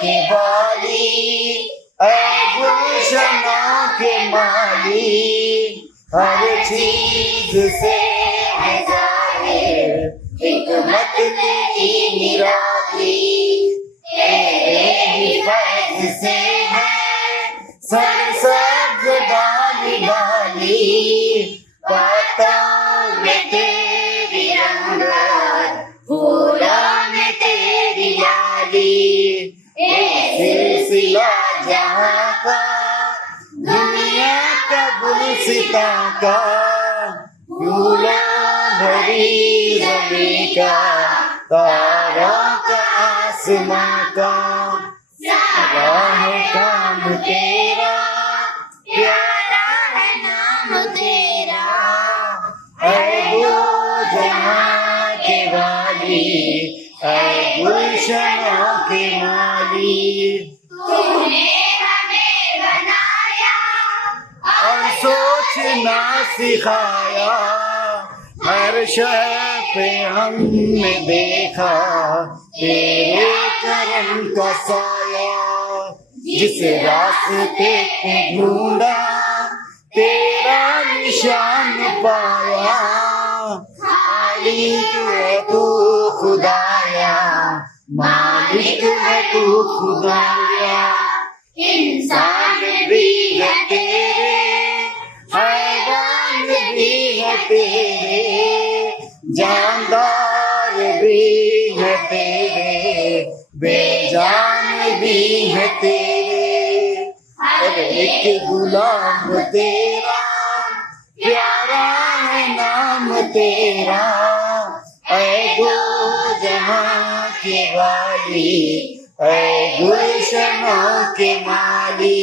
के वाली, ऐ गुलशनों के माली, हर चीज से है जाहिर हिकमत तेरी निराली। तेरे ही फैज़ से है सरसब्ज़ डाली डाली, बातों में तेरी रंगत, फूलों में तेरी याली। ये सिलसिला जहाँ का, दुनिया का गुलसिता का, फूलों भरी ज़मीं का, तारों का आसमां का, सारा है काम तेरा, प्यारा है नाम तेरा। ऐ दो जहां के वाली, ऐ गुलशनों के माली। तूने हमें बनाया और सोचना सिखाया, हर शय पे हमने देखा तेरे करम का साया। जिस रास्ते पे ढूंढा तेरा निशान पाया, खालिक है तू खुदाया, मालिक है तू खुदाया। इंसान भी है तेरे, हैवान भी है तेरे, जानदार भी है तेरे, बेजान भी है तेरे। हर एक गुलाम तेरा, प्यारा है नाम तेरा। ऐ दो जहां के वाली, ऐ गुलशनों के माली।